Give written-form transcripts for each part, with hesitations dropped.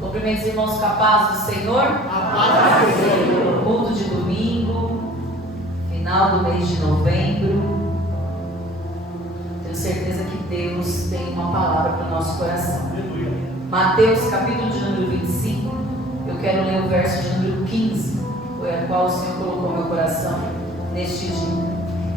Cumprimentos, irmãos, com a paz do Senhor. A paz do Senhor. Culto de domingo, final do mês de novembro. Tenho certeza que Deus tem uma palavra para o nosso coração. Mateus, capítulo de número 25. Eu quero ler o verso de número 15, foi a qual o Senhor colocou meu coração neste dia.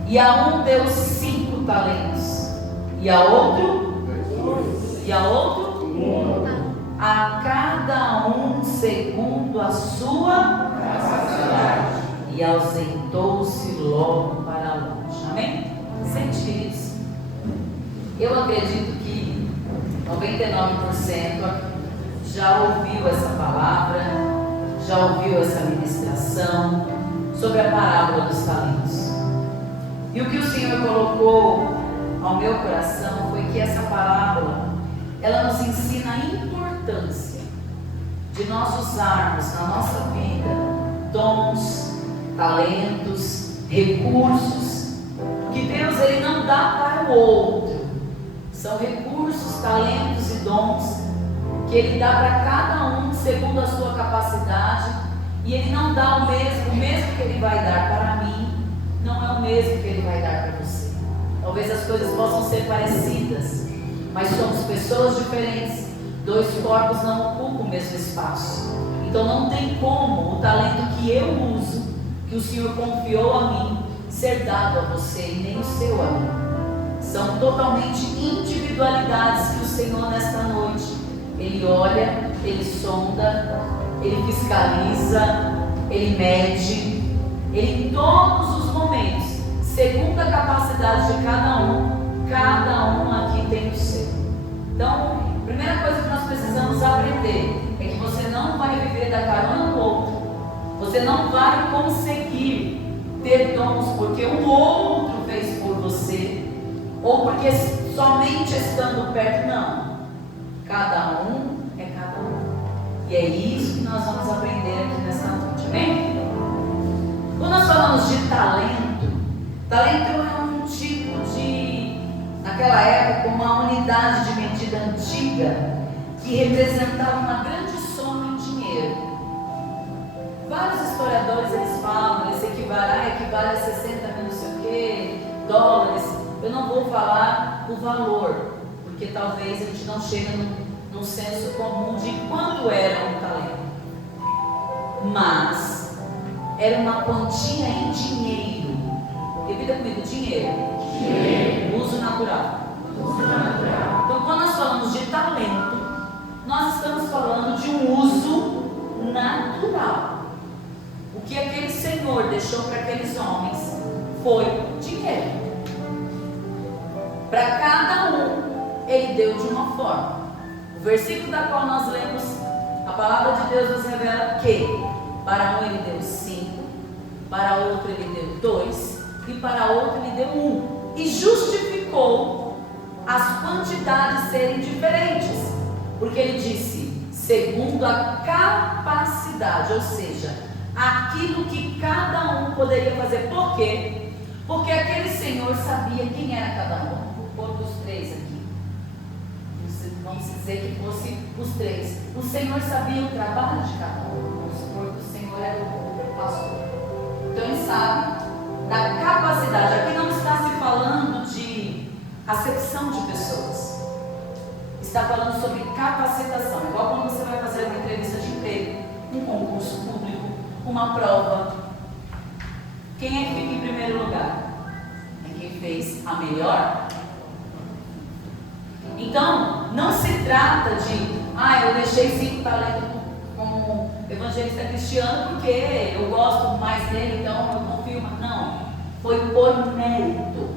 E a um deu 5 talentos, e a outro 2, e a outro 1. A cada um segundo a sua capacidade, e ausentou-se logo para longe. Amém? Sente, queridos. Eu acredito que 99% já ouviu essa palavra, já ouviu essa ministração sobre a parábola dos talentos. E o que o Senhor colocou ao meu coração foi que essa parábola, ela nos ensina a importância de nós usarmos na nossa vida dons, talentos, recursos que Deus ele não dá para o outro. São recursos, talentos e dons que Ele dá para cada um segundo a sua capacidade, e Ele não dá o mesmo que Ele vai dar para mim não é o mesmo que Ele vai dar para você. Talvez as coisas possam ser parecidas, mas somos pessoas diferentes. 2 corpos não ocupam o mesmo espaço. Então não tem como o talento que eu uso, que o Senhor confiou a mim, ser dado a você e nem o seu a mim. São totalmente individualidades que o Senhor nesta noite, Ele olha, Ele sonda, Ele fiscaliza, Ele mede, Ele em todos os momentos, segundo a capacidade de cada um aqui tem o seu. Então, a primeira coisa que nós precisamos aprender é que você não vai viver da carona do outro. Você não vai conseguir ter dons porque o outro fez por você, ou porque somente estando perto. Não. Cada um é cada um. E é isso que nós vamos aprender aqui nesta noite. Amém? Quando nós falamos de talento é um tipo de, naquela época, uma unidade de medida antiga que representava uma grande soma em dinheiro. Vários historiadores eles falam, eles equivale a 60 mil não sei o que, dólares. Eu não vou falar o valor, porque talvez a gente não chegue num senso comum de quanto era um talento. Mas era uma quantia em dinheiro. Repita comigo, dinheiro. Uso natural. Então, quando nós falamos de talento, nós estamos falando de um uso natural. O que aquele Senhor deixou para aqueles homens foi dinheiro. Para cada um, Ele deu de uma forma. O versículo da qual nós lemos, a palavra de Deus nos revela que para um Ele deu 5, para outro Ele deu 2, e para outro Ele deu 1. E justificou as quantidades serem diferentes, porque Ele disse, segundo a capacidade, ou seja, aquilo que cada um poderia fazer. Por quê? Porque aquele Senhor sabia quem era cada um. Vou pôr os 3 aqui. Vamos dizer que fosse os 3. O Senhor sabia o trabalho de cada um. Vamos supor que o Senhor era o pastor. Então Ele sabe da capacidade. Aqui não está se falando de acepção de pessoas. Está falando sobre capacitação. Igual quando você vai fazer uma entrevista de emprego, um concurso público, uma prova. Quem é que fica em primeiro lugar? É quem fez a melhor. Então, não se trata de, eu deixei 5 talentos como evangelista cristiano porque eu gosto mais dele, então eu confio. Não, foi por mérito,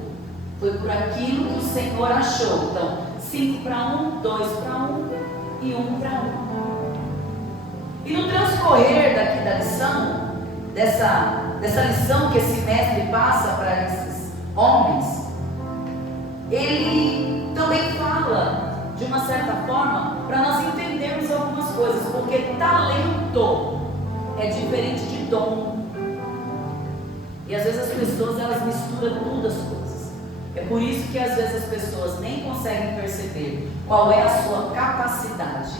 foi por aquilo que o Senhor achou. Então, 5 para 1, 2 para 1 e 1 para 1. E no transcorrer daqui da lição, dessa lição que esse mestre passa para esses homens, ele também fala, de uma certa forma, para nós entendermos algumas coisas, porque talento é diferente de dom. E às vezes as pessoas elas misturam todas as coisas. É por isso que às vezes as pessoas nem conseguem perceber qual é a sua capacidade.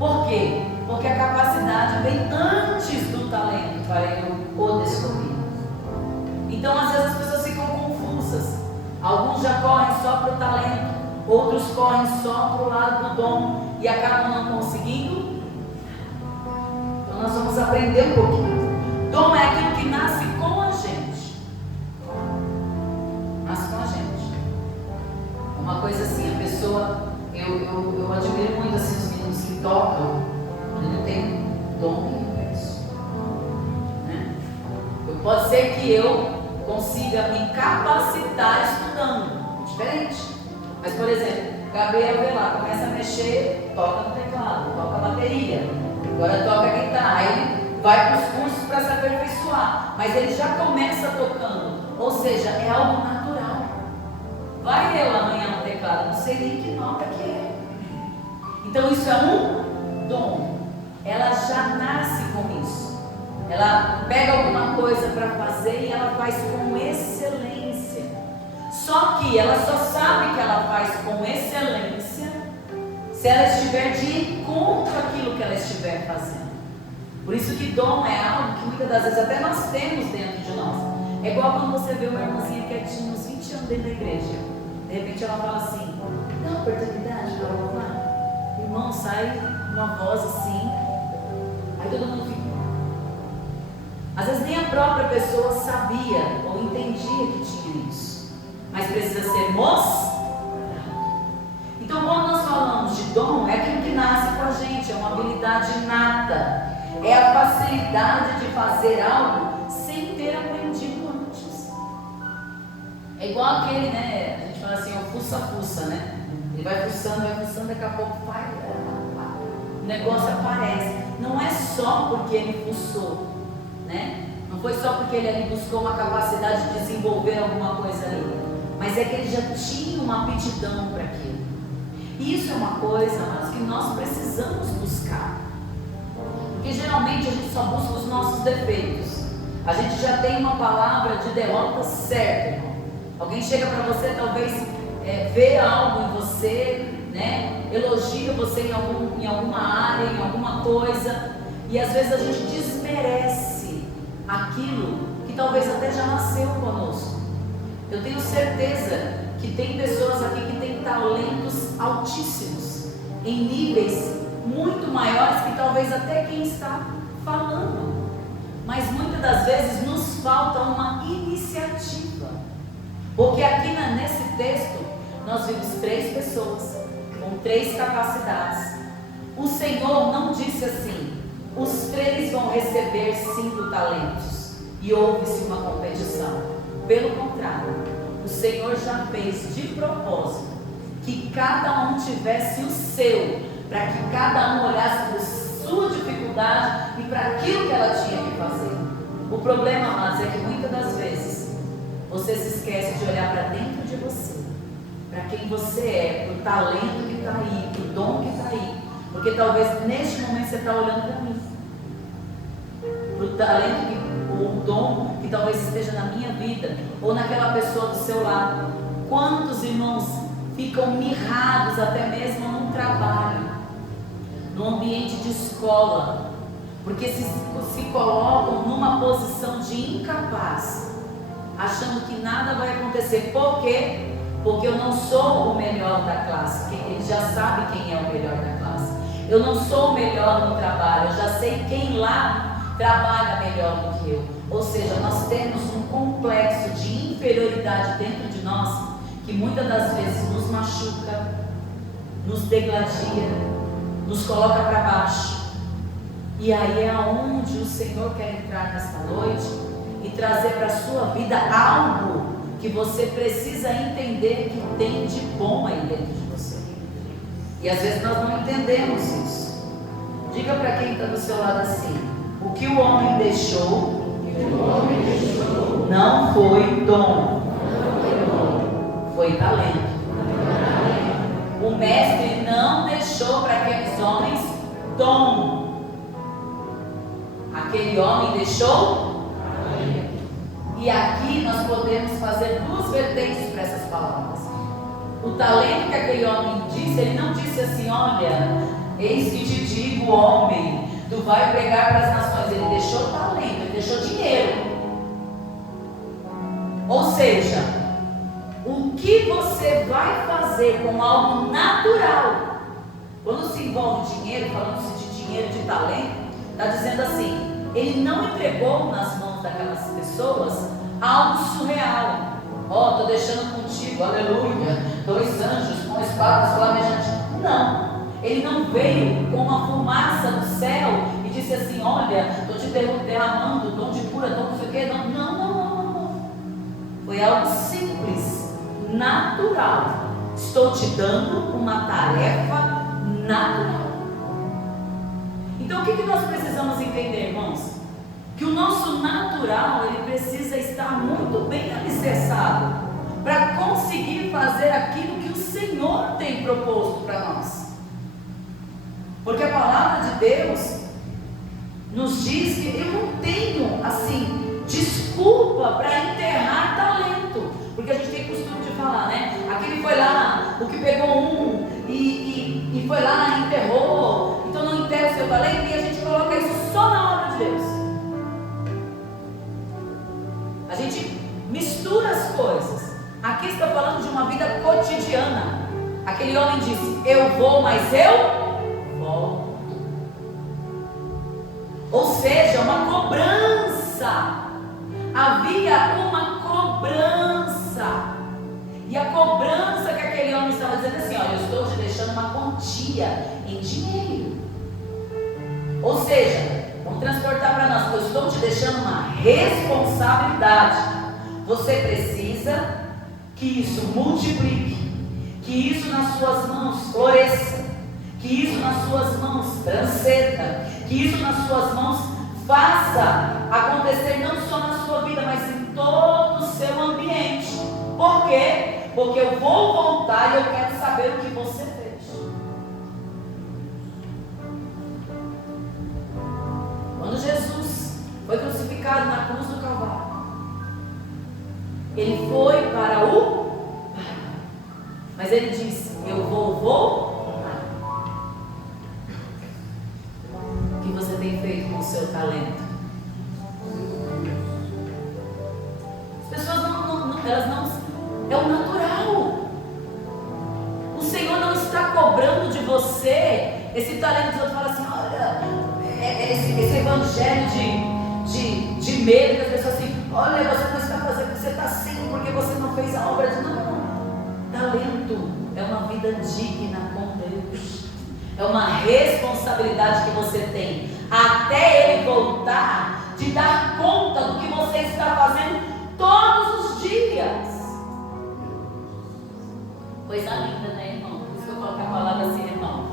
Por quê? Porque a capacidade vem antes do talento para eu o descobrir. Então, às vezes as pessoas ficam confusas. Alguns já correm só para o talento, outros correm só para o lado do dom e acabam não conseguindo. Então, nós vamos aprender um pouquinho. Dom é aquilo que nasce com a gente. Nasce com a gente. É uma coisa assim, a pessoa, eu admiro muito assim os meninos que tocam, ele não tem dom nenhum para isso, né? Pode ser que eu consiga me capacitar estudando, diferente. Mas, por exemplo, Gabriel vê lá, começa a mexer, toca no teclado, toca a bateria, agora toca a guitarra, aí ele vai para os cursos para se aperfeiçoar, mas ele já começa tocando, ou seja, é algo natural. Vai eu amanhã no teclado, não sei nem que nota que é. Então isso é um dom. Ela já nasce com isso. Ela pega alguma coisa para fazer e ela faz com excelência. Só que ela só sabe que ela faz com excelência se ela estiver de encontro àquilo que ela estiver fazendo. Por isso que dom é algo que muitas das vezes até nós temos dentro de nós. É igual quando você vê uma irmãzinha quietinha uns 20 anos dentro da igreja. De repente ela fala assim, dá uma oportunidade para louvar. Irmão, sai uma voz assim. Aí todo mundo fica. Às vezes nem a própria pessoa sabia ou entendia que tinha isso. Mas precisa ser mostrado. Então quando nós falamos de dom, é aquilo que nasce com a gente, é uma habilidade inata. É a facilidade de fazer algo sem ter aprendido antes. É igual aquele, né? A gente fala assim, o fuça-fuça, né? Ele vai fuçando, daqui a pouco vai, o negócio aparece. Não é só porque ele fuçou, né? Não foi só porque ele ali buscou uma capacidade de desenvolver alguma coisa ali, mas é que ele já tinha uma aptidão para aquilo. Isso é uma coisa, mas que nós precisamos buscar. Porque geralmente a gente só busca os nossos defeitos. A gente já tem uma palavra de derrota certa, irmão. Alguém chega para você, talvez vê algo em você, né? Elogia você em alguma área, em alguma coisa, e às vezes a gente desmerece aquilo que talvez até já nasceu conosco. Eu tenho certeza que tem pessoas aqui que têm talentos altíssimos, em níveis muito maiores que talvez até quem está falando, mas muitas das vezes nos falta uma iniciativa, porque aqui nesse texto nós vimos 3 pessoas com 3 capacidades. O Senhor não disse assim, os 3 vão receber 5 talentos e houve-se uma competição. Pelo contrário, o Senhor já fez de propósito que cada um tivesse o seu, para que cada um olhasse para sua dificuldade e para aquilo que ela tinha que fazer. O problema, amados, é que muitas das vezes você se esquece de olhar para dentro de você, para quem você é, para o talento que está aí, para o dom que está aí, porque talvez neste momento você está olhando para mim, para o talento, o dom que talvez esteja na minha vida, ou naquela pessoa do seu lado. Quantos irmãos ficam mirrados até mesmo num trabalho, no ambiente de escola, porque se colocam numa posição de incapaz, achando que nada vai acontecer. Por quê? Porque eu não sou o melhor da classe. Ele já sabe quem é o melhor da classe. Eu não sou o melhor no trabalho, eu já sei quem lá trabalha melhor do que eu. Ou seja, nós temos um complexo de inferioridade dentro de nós, que muitas das vezes nos machuca, nos degladia, nos coloca para baixo. E aí é onde o Senhor quer entrar nesta noite e trazer para a sua vida algo que você precisa entender que tem de bom aí dentro de você. E às vezes nós não entendemos isso. Diga para quem está do seu lado assim: o que o homem deixou não foi dom, foi talento. O mestre não deixou para aqueles homens dom. Aquele homem deixou talento. E aqui nós podemos fazer 2 vertentes para essas palavras. O talento que aquele homem disse, ele não disse assim: olha, Eis que te digo, homem, tu vai pregar para as nações. Ele deixou talento, ele deixou dinheiro. Ou seja, o que você vai fazer com algo natural, quando se envolve dinheiro, falando-se de dinheiro, de talento, está dizendo assim, ele não entregou nas mãos daquelas pessoas algo surreal. Ó, estou deixando contigo, aleluia, 2 anjos com espadas flamejantes. Não, ele não veio com uma fumaça do céu e disse assim, olha, estou te derramando dom de cura, dom não sei o quê. Não. Foi algo simples, natural. Estou te dando uma tarefa natural. Então o que nós precisamos entender, irmãos? Que o nosso natural, ele precisa estar muito bem alicerçado para conseguir fazer aquilo que o Senhor tem proposto para nós. Porque a palavra de Deus nos diz que eu não tenho, assim, desculpa para enterrar talento. Porque a gente tem costume de falar, né? Aquele foi lá, o que pegou e foi lá, enterrou. Então não enterra o seu talento, e a gente coloca isso só na obra de Deus. A gente mistura as coisas. Aqui está falando de uma vida cotidiana. Aquele homem disse, eu vou, mas eu volto. Ou seja, uma cobrança. Havia uma cobrança. E a cobrança que aquele homem estava dizendo assim, olha, eu estou te deixando uma quantia em dinheiro. Ou seja, vamos transportar para nós, eu estou te deixando uma responsabilidade. Você precisa que isso multiplique, que isso nas suas mãos floresça, que isso nas suas mãos transcenda, que isso nas suas mãos faça acontecer não só na sua vida, mas em todo o seu ambiente. Por quê? Porque eu vou voltar e eu quero saber o que você fez. Quando Jesus foi crucificado na cruz do Calvário, ele foi para o Pai, mas ele disse, eu vou voltar. O que você tem feito com o seu talento? As pessoas elas não, é o natural. O Senhor não está cobrando de você esse talento. Os outros falam assim, olha, esse evangelho de medo, que as pessoas assim, olha, você não está fazendo, você está assim porque você não fez a obra de não. Talento é uma vida digna com Deus, é uma responsabilidade que você tem até Ele voltar, de dar conta do que você está fazendo todos os dias. Coisa linda, né, irmão? Por isso que eu coloco a palavra assim, irmão.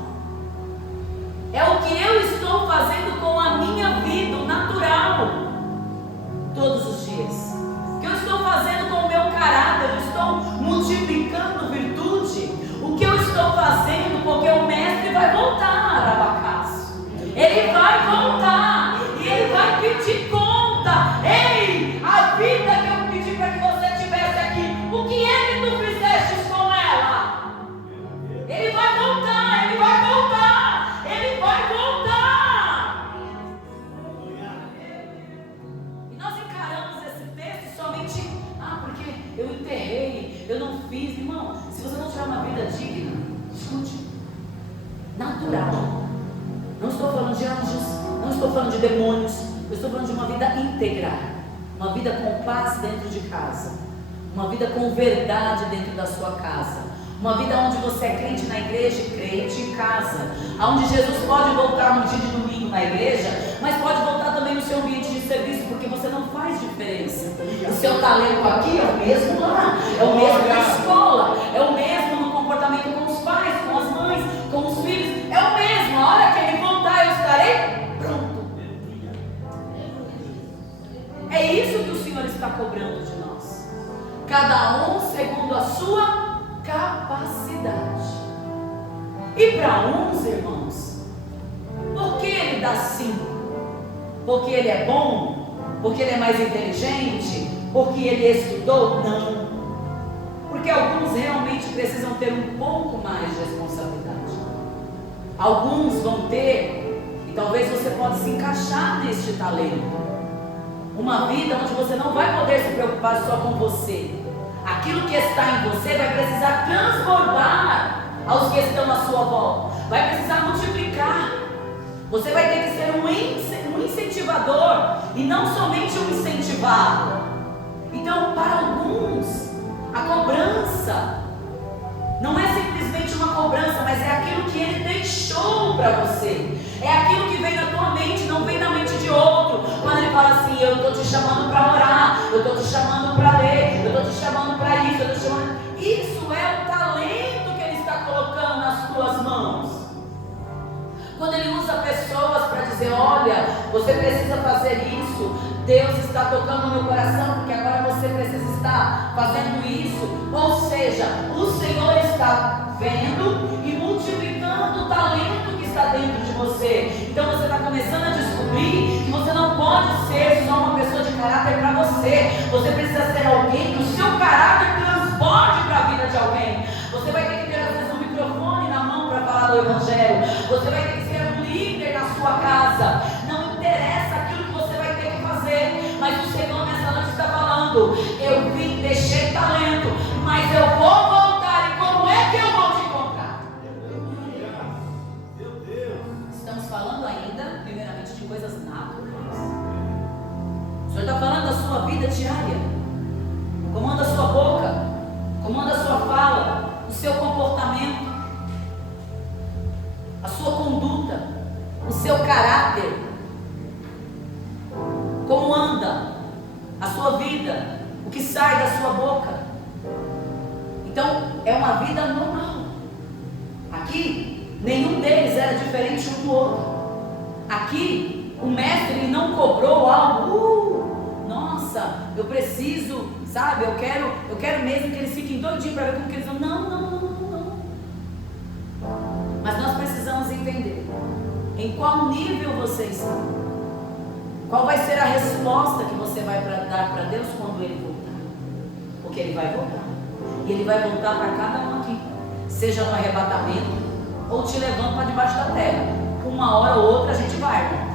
É o que eu estou fazendo com a minha vida, o natural, todos os dias. O que eu estou fazendo com o meu caráter? Eu estou multiplicando virtude. O que eu estou fazendo? Porque o mestre vai voltar, Abacaço. Ele vai voltar e ele vai pedir conta. Ei, a vida que eu pedi para que você tivesse aqui, o que é que tu fizeste com ela? Ele vai voltar, ele vai voltar, ele vai voltar. E nós encaramos esse texto somente, porque eu enterrei, eu não fiz. Irmão, se você não tiver uma vida digna, escute, natural. Não estou falando de anjos, não estou falando de demônios, eu estou falando de uma vida íntegra, uma vida com paz dentro de casa, uma vida com verdade dentro da sua casa, uma vida onde você é crente na igreja e crente em casa, onde Jesus pode voltar no dia de domingo na igreja, mas pode voltar também no seu ambiente de serviço, porque você não faz diferença. O seu talento aqui é o mesmo lá, é o mesmo na escola, é o mesmo no comportamento com os pais, com as mães, com os filhos, é o mesmo. A hora que ele voltar, eu estarei pronto. É isso que o Senhor está cobrando de nós, cada um segundo a sua capacidade. E para uns, irmãos, por que ele dá sim? Porque ele é bom? Porque ele é mais inteligente? Porque ele estudou? Não. Porque alguns realmente precisam ter um pouco mais de responsabilidade. Alguns vão ter, e talvez você possa se encaixar neste talento, uma vida onde você não vai poder se preocupar só com você. Aquilo que está em você vai precisar transbordar aos que estão à sua volta, vai precisar multiplicar. Você vai ter que ser um incentivador e não somente um incentivado. Então, para alguns, a cobrança não é simplesmente uma cobrança, mas é aquilo que ele deixou para você. É aquilo que vem na tua mente, não vem na mente de outro. Quando ele fala assim: eu estou te chamando para orar, eu estou te chamando para ler, eu estou te chamando para isso, eu estou te chamando. Isso é o talento que ele está colocando nas tuas mãos. Quando ele usa pessoas para dizer: olha, você precisa fazer isso, Deus está tocando no meu coração, porque agora você precisa estar fazendo isso. Ou seja, o Senhor está vendo e multiplicando o talento que está dentro de você. Então você está começando a descobrir que você não pode ser só uma pessoa de caráter para você. Você precisa ser alguém que o seu caráter transborde para a vida de alguém. Você vai ter que ter às vezes um microfone na mão para falar do Evangelho. Você vai ter que ser um líder na sua casa. Não interessa aquilo que você vai ter que fazer, mas o Senhor nessa noite está falando: eu vim, deixei talento, mas eu vou voltar. E como é que eu vou te encontrar? Meu Deus. Estamos falando ainda, primeiramente, de coisas naturais. O Senhor está falando da sua vida diária. Comanda a sua boca, comanda a sua fala, o seu comportamento, a sua conduta, o seu caráter, como anda a sua vida, o que sai da sua boca. Então é uma vida normal. Aqui nenhum deles era diferente um do outro. Aqui o mestre ele não cobrou algo. Nossa, eu preciso, sabe? Eu quero mesmo que eles fiquem doidinhos para ver como que eles vão. Não. Mas nós precisamos entender em qual nível você está. Qual vai ser a resposta que você vai dar para Deus quando Ele voltar? Porque Ele vai voltar. E Ele vai voltar para cada um aqui. Seja no arrebatamento ou te levando para debaixo da terra. Uma hora ou outra a gente vai, irmão.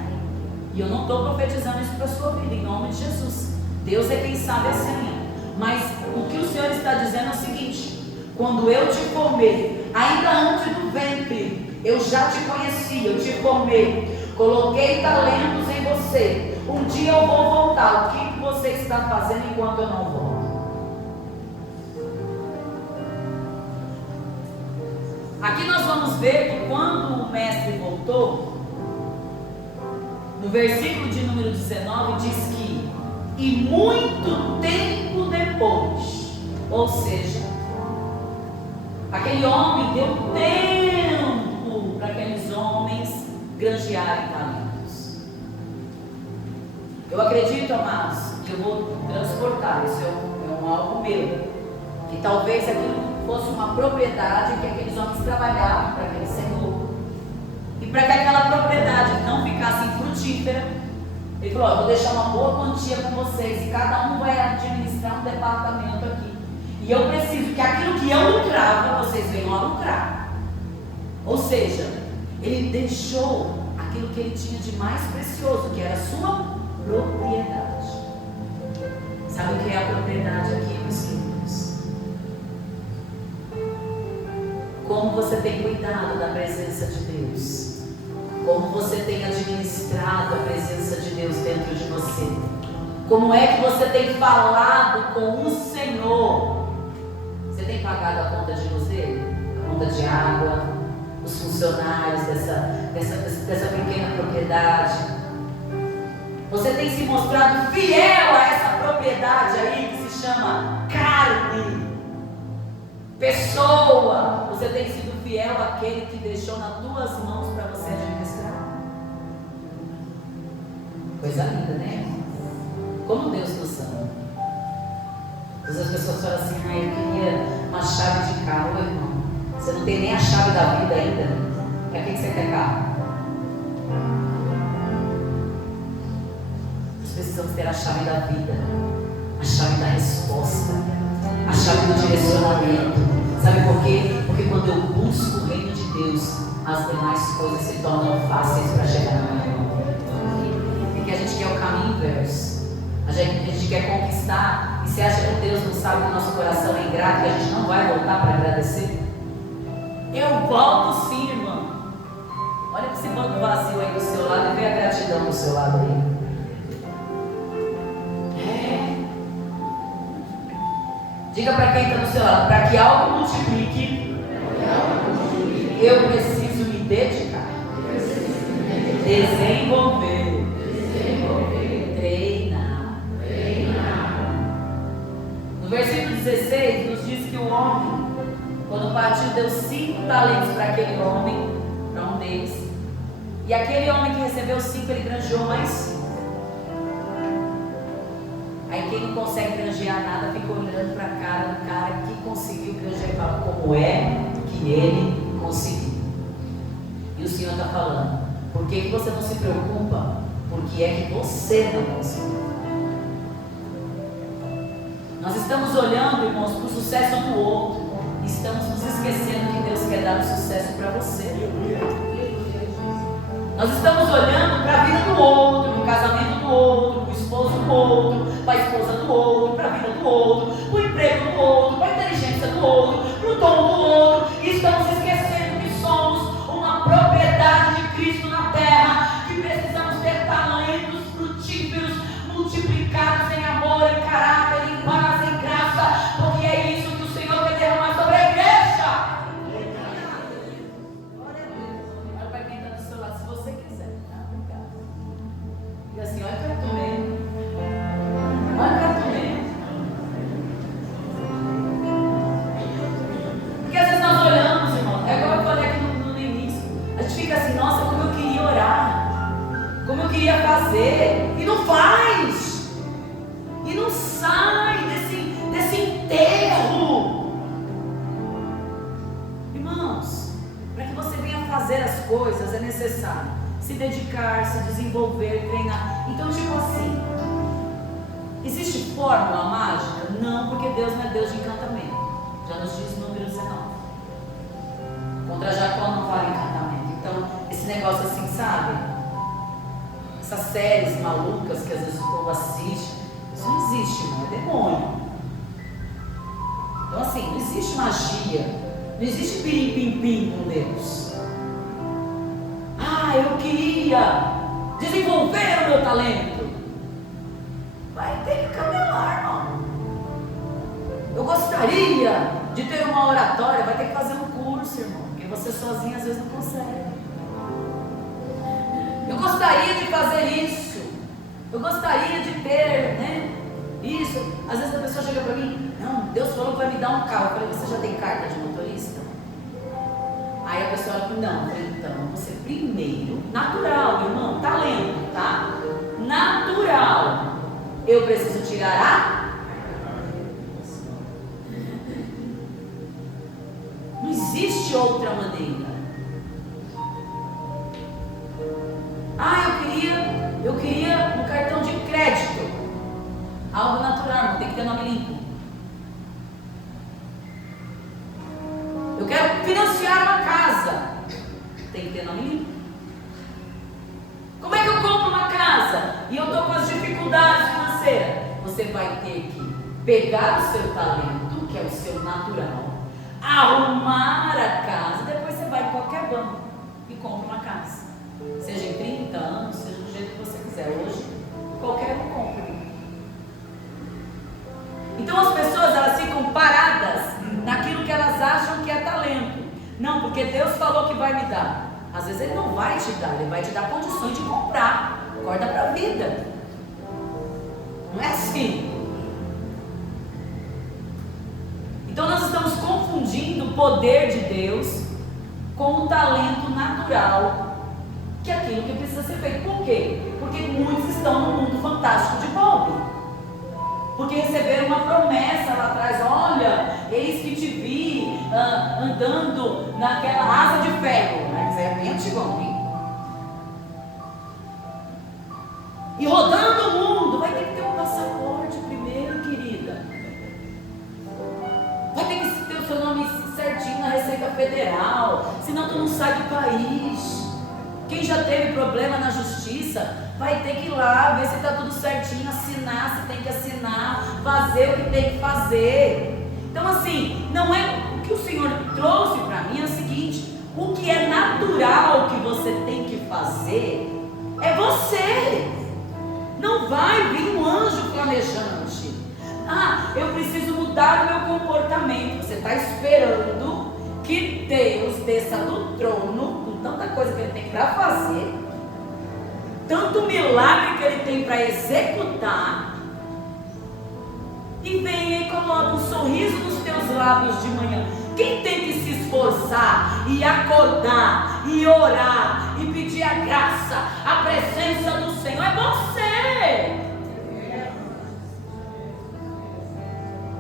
E eu não estou profetizando isso para a sua vida, em nome de Jesus. Deus é quem sabe a senha. Mas o que o Senhor está dizendo é o seguinte: quando eu te formei, ainda antes do ventre, eu já te conheci, eu te formei, coloquei talentos em você. Um dia eu vou voltar. O que você está fazendo enquanto eu não volto? Aqui nós vamos ver que quando o mestre voltou, no versículo de número 19 diz que: e muito tempo depois, ou seja, aquele homem deu tempo para aqueles homens granjearem talentos. Eu acredito, amados, que eu vou transportar, isso é algo meu, que talvez aquilo fosse uma propriedade que aqueles homens trabalhavam para aquele Senhor, e para que aquela propriedade não ficasse infrutífera, ele falou: eu vou deixar uma boa quantia com vocês, e cada um vai administrar um departamento aqui, e eu preciso que aquilo que eu lucrava, vocês venham a lucrar. Ou seja, ele deixou aquilo que ele tinha de mais precioso, que era a sua propriedade. Sabe o que é a propriedade aqui, meus queridos? Como você tem cuidado da presença de Deus, como você tem administrado a presença de Deus dentro de você, como é que você tem falado com o Senhor. Você tem pagado a conta de luz dele? A conta de água, os funcionários dessa pequena propriedade? Você tem se mostrado fiel a essa propriedade aí que se chama carne, pessoa? Você tem sido fiel àquele que deixou nas tuas mãos para você administrar? Coisa linda, né? Como Deus nos ama. Às vezes as pessoas falam assim: eu queria uma chave de carro. Irmão, você não tem nem a chave da vida ainda. Para que você quer carro? Nós precisamos ter a chave da vida, a chave da resposta, a chave do direcionamento. Sabe por quê? Porque quando eu busco o reino de Deus, as demais coisas se tornam fáceis para chegar na mão. É que a gente quer o caminho inverso. A gente quer conquistar. E você acha que Deus não sabe que o nosso coração é ingrato e a gente não vai voltar para agradecer? Eu volto sim, irmão. Olha para esse banco vazio aí do seu lado e vê a gratidão do seu lado aí. Diga para quem está do seu lado, para que algo multiplique, eu preciso me dedicar, desenvolver, treinar. No versículo 16 nos diz que o homem, quando partiu, deu 5 talentos para aquele homem, para um deles, e aquele homem que recebeu 5, ele granjeou mais 5. Aí quem não consegue granjear nada fica olhando para a cara do cara que conseguiu granjear e fala como é que ele conseguiu. E o Senhor está falando, por que você não se preocupa? Porque é que você não conseguiu. Nós estamos olhando, irmãos, para o sucesso do outro, estamos nos esquecendo que Deus quer dar o sucesso para você. Nós estamos olhando para a vida do outro, para o casamento do outro, para o esposo do outro, para a esposa do outro, para a vida do outro, para o emprego do outro, para a inteligência do outro, para o dom do outro, e estamos esquecendo que somos uma propriedade de Cristo na terra, que precisamos ter talentos frutíferos, multiplicados em amor, em caráter, em paz, em graça, porque é isso que o Senhor quer derramar sobre a igreja. Olha para quem está do seu lado, se você quiser. Diga assim, olha para tu mesmo. Olha para tu mesmo. Porque às vezes nós olhamos, irmão, é igual eu falei aqui no início. A gente fica assim, nossa, como eu queria orar, como eu queria fazer, e não faz, e não sai desse enterro. Irmãos, para que você venha fazer as coisas é necessário se dedicar, se desenvolver, treinar. Então, tipo assim, existe fórmula mágica? Não, porque Deus não é Deus de encantamento. Já nos diz no número 19. Contra Jacó não vale encantamento. Então, esse negócio assim, sabe? Essas séries malucas que às vezes o povo assiste, isso não existe, não é demônio. Então assim, não existe magia, não existe pirim-pim-pim com Deus. Ah, eu queria desenvolver o meu talento. Vai ter que camelar, irmão. Eu gostaria de ter uma oratória, vai ter que fazer um curso, irmão, porque você sozinho às vezes não consegue. Eu gostaria de fazer isso, eu gostaria de ter, né, isso. Às vezes a pessoa chega para mim, não, Deus falou que vai me dar um carro. Eu falei, você já tem carta de motorista? Aí a pessoa fala, não. Eu falei, então, você primeiro, natural, irmão, talento, tá? Natural, eu preciso tirar a... Não existe outra maneira. Ah, eu queria um cartão de crédito. Algo natural, não tem que ter nome limpo. Eu quero financiar uma casa. Tem que ter nome limpo. Como é que eu compro uma casa e eu estou com as dificuldades financeiras? Você vai ter que pegar o seu talento, que é o seu natural, arrumar a casa, depois você vai em qualquer banco e compra uma casa. Seja em 30 anos, seja do jeito que você quiser. Hoje, qualquer um compra. Então as pessoas, elas ficam paradas naquilo que elas acham que é talento. Não, porque Deus falou que vai me dar. Às vezes Ele não vai te dar, Ele vai te dar condições de comprar. Acorda para a vida. Não é assim. Então nós estamos confundindo o poder de Deus com o talento natural, que é aquilo que precisa ser feito. Por quê? Porque muitos estão no mundo fantástico de pobre, porque receberam uma promessa lá atrás. Olha, eis que te vi andando naquela asa de ferro, né? Isso é bem antigão, hein? E rodando o mundo. Vai ter que ter um passaporte primeiro, querida. Vai ter que ter o seu nome certinho na Receita Federal, senão tu não sai do país. Quem já teve problema na justiça vai ter que ir lá, ver se está tudo certinho, assinar se tem que assinar, fazer o que tem que fazer. Então assim, não é o que o Senhor trouxe para mim é o seguinte: o que é natural que você tem que fazer é você. Não vai vir um anjo flamejante. Ah, eu preciso mudar o meu comportamento. Você está esperando que Deus desça do trono com tanta coisa que Ele tem para fazer, tanto milagre que Ele tem para executar, e venha e coloca um sorriso nos teus lábios de manhã. Quem tem que se esforçar e acordar e orar e pedir a graça, a presença do Senhor, é você.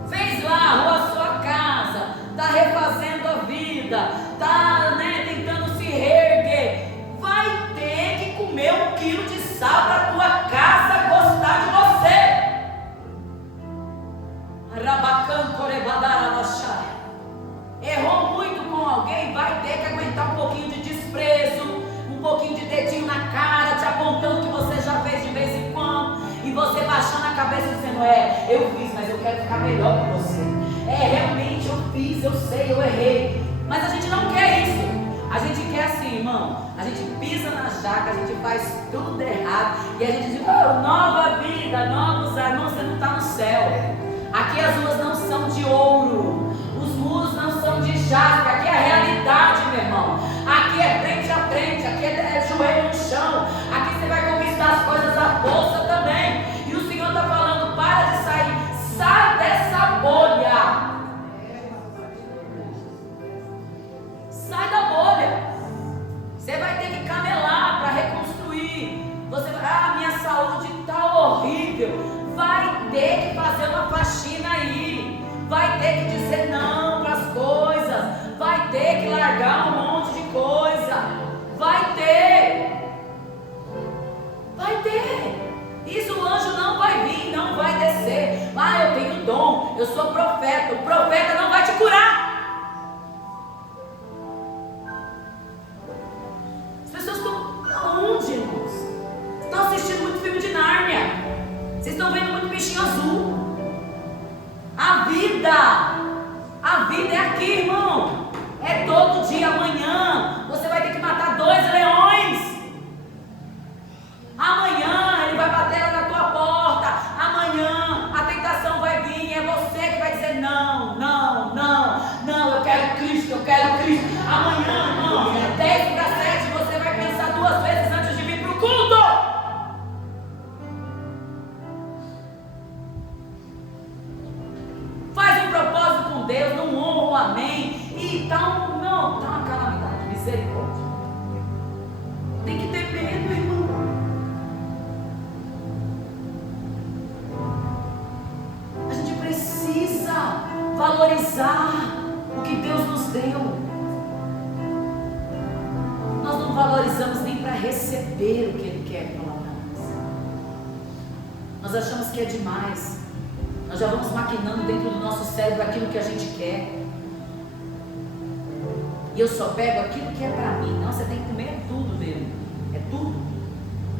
Fez lá, arrumou a sua casa, está refazendo a vida, está tentando se reerguer. Vai ter que comer 1 quilo de sal para a tua casa gostar de você. Errou muito com alguém, vai ter que aguentar um pouquinho de desprezo, um pouquinho de dedinho na cara, te apontando que você já fez de vez em quando, e você baixando a cabeça dizendo: eu fiz, mas eu quero ficar melhor que você. Realmente eu fiz, eu sei, eu errei. Mas a gente não quer isso. A gente quer assim, irmão, a gente pisa na jaca, a gente faz tudo errado, e a gente diz: nova vida, novos ares. Não, você não está no céu. Aqui as ruas não são de ouro, os muros não são de jaspe. Aqui é a realidade, meu irmão. Aqui é frente a frente, aqui é joelho no chão. Aqui você vai conquistar as coisas à força também. E o Senhor está falando: para de sair, sai dessa bolha. Sai da bolha. Você vai ter que camelar para reconstruir. Você vai: minha saúde está horrível. Vai ter que fazer uma faxina aí. Vai ter que dizer não para as coisas. Vai ter que largar um monte de coisa. Vai ter. Vai ter. Isso o anjo não vai vir, não vai descer. Eu tenho dom, eu sou profeta. O profeta não vai te curar. As pessoas estão aonde, irmãos? Estão assistindo muito filme de Nárnia. Vocês estão vendo muito bichinho azul. A vida é aqui, irmão. É todo dia. Amanhã você vai ter que matar 2 leões. Amanhã ele vai bater lá na tua porta. Amanhã a tentação vai vir. É você que vai dizer: não, não, não, não, eu quero Cristo, eu quero Cristo. Amanhã, irmão, 10 para 7, você vai pensar 2 vezes antes de vir para o culto. Faz um propósito com Deus, não honra o amém, e tá uma calamidade. Misericórdia. Tem que ter medo, irmão. A gente precisa valorizar o que Deus nos deu. Nós não valorizamos nem para receber o que Ele quer falar para nós. Nós achamos que é demais. Nós já vamos maquinando dentro do nosso cérebro aquilo que a gente quer. E eu só pego aquilo que é para mim. Não, você tem que comer tudo mesmo. É tudo.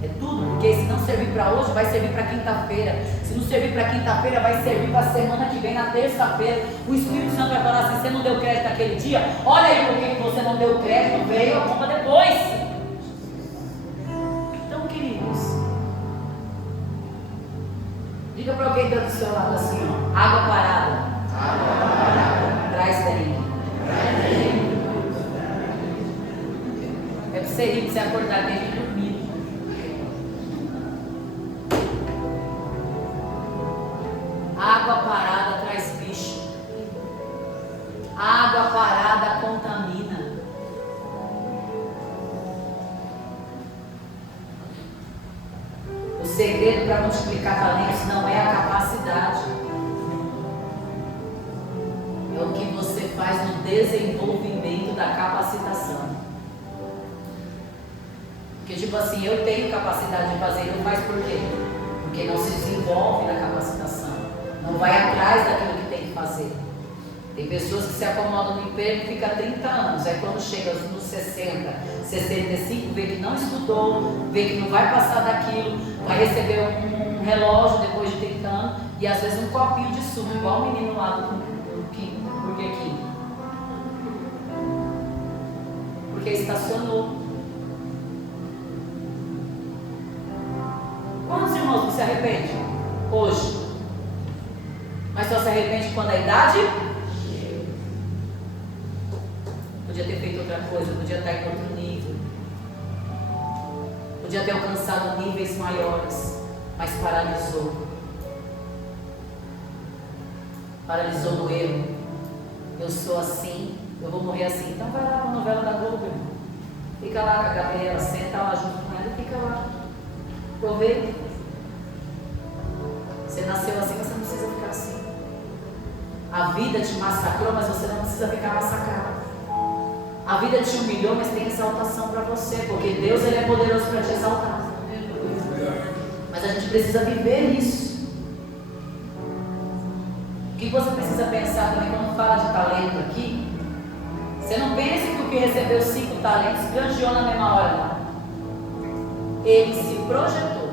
É tudo. Porque se não servir para hoje, vai servir para quinta-feira. Se não servir para quinta-feira, vai servir para a semana que vem, na terça-feira. O Espírito Santo vai falar assim: você não deu crédito naquele dia? Olha aí por que você não deu crédito, veio a culpa depois. Então, queridos, diga para alguém que está do seu lado assim: água parada. Água parada. Traz dengue. É para você rir, para você acordar dentro e dormir. Água parada traz bicho. Água parada contamina. O segredo para multiplicar talentos não é a capacidade, é o que você faz no desenvolvimento da capacitação. Porque tipo assim, eu tenho capacidade de fazer, não faz por quê? Porque não se desenvolve na capacitação, não vai atrás daquilo que tem que fazer. Tem pessoas que se acomodam no emprego e ficam 30 anos. Aí quando chega nos 60, 65, vê que não estudou, vê que não vai passar daquilo, vai receber um relógio depois de 30 anos e às vezes um copinho de suco, igual o menino lá do Burger King. Porque estacionou. Quantos irmãos você arrepende hoje? Mas só se arrepende quando a idade? Podia ter feito outra coisa, podia estar em outro nível, podia ter alcançado níveis maiores, mas paralisou. Paralisou no erro. Eu sou assim, eu vou morrer assim. Então vai lá para a novela da Globo, irmão. Fica lá com a Gabriela, senta lá junto com ela e fica lá. Aproveita. Você nasceu assim, você não precisa ficar assim. A vida te massacrou, mas você não precisa ficar massacrado. A vida te humilhou, mas tem exaltação para você, porque Deus ele é poderoso para te exaltar. Mas a gente precisa viver isso. O que você precisa pensar também quando fala de talento aqui? Você não pense que o que recebeu 5 talentos granjeou na mesma hora, não. Ele se projetou.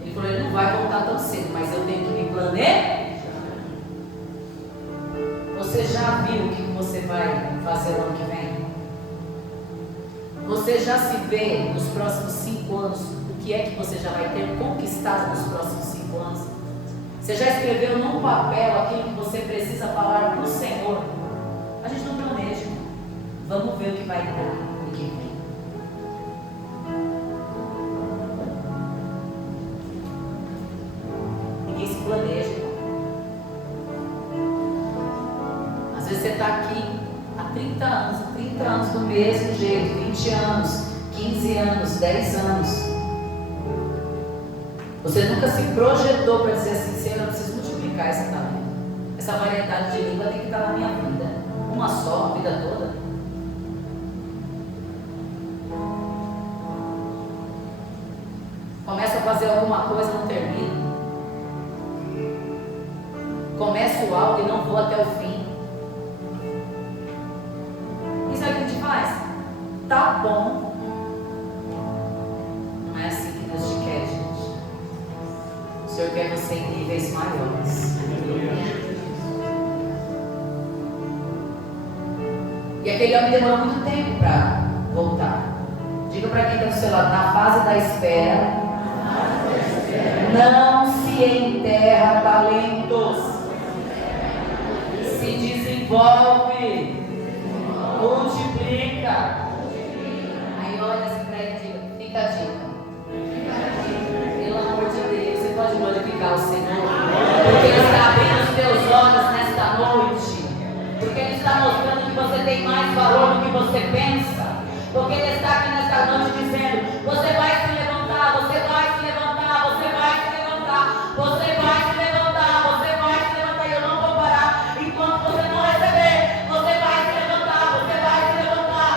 Ele falou, ele não vai voltar tão cedo, mas eu tenho que me planejar. Você já viu o que você vai fazer no ano que vem? Você já se vê nos próximos 5 anos? O que é que você já vai ter conquistado nos próximos 5 anos? Você já escreveu num papel aquilo que você precisa falar para o Senhor? A gente não planeja. Vamos ver o que vai dar no que vem. Ninguém se planeja. Às vezes você está aqui há 30 anos do mesmo jeito, 20 anos, 15 anos, 10 anos. Você nunca se projetou para dizer assim, Senhor, eu preciso multiplicar esse talento. Essa variedade de língua tem que estar na minha vida. Uma só, a vida toda. Começa a fazer alguma coisa, não termina. Começo algo e não vou até o fim. Isso é o que a gente faz? Tá bom. Não é assim que Deus te quer, gente. O Senhor quer você em níveis maiores. E aquele homem demorou muito tempo para voltar. Diga para quem está do seu lado, na fase da espera, não se enterra talentos, se desenvolve, multiplica. Aí olha assim para ele e diga, fica a dica. Pelo amor de Deus, você pode glorificar o Senhor, porque Ele está abrindo os teus olhos nesta noite, porque Ele está mostrando que você tem mais valor do que você pensa, porque Ele está aqui nesta noite dizendo, você vai se levantar, você vai se levantar, você vai se levantar, você vai se levantar, você vai se levantar, e eu não vou parar enquanto você não receber, você vai se levantar, você vai se levantar.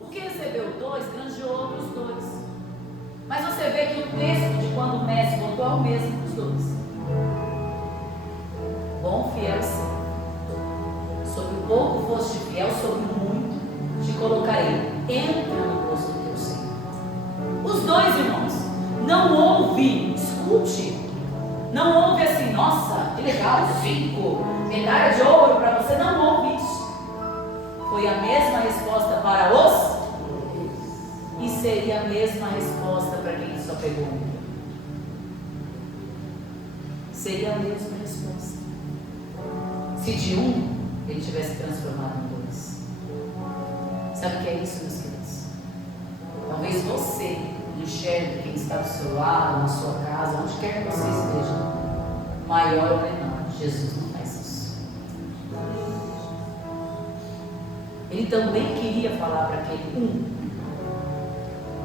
O que recebeu 2, granjeou outros 2. Mas você vê que o texto de quando o mestre voltou é o mesmo dos 2. Bom, fiel sim. Sobre o pouco foste fiel, sobre o muito te colocarei. Entra no posto do teu Senhor. Os 2 irmãos, não ouve, escute. Não ouve assim, nossa, que legal, 5, medalha de ouro para você. Não ouve isso. Foi a mesma resposta para os, e seria a mesma resposta para quem só pegou um. Seria a mesma resposta. Se de um ele tivesse transformado em 2. Sabe o que é isso, meus queridos? Talvez você enxergue quem está do seu lado, na sua casa, onde quer que você esteja, maior ou menor. Jesus não faz isso. Ele também queria falar para aquele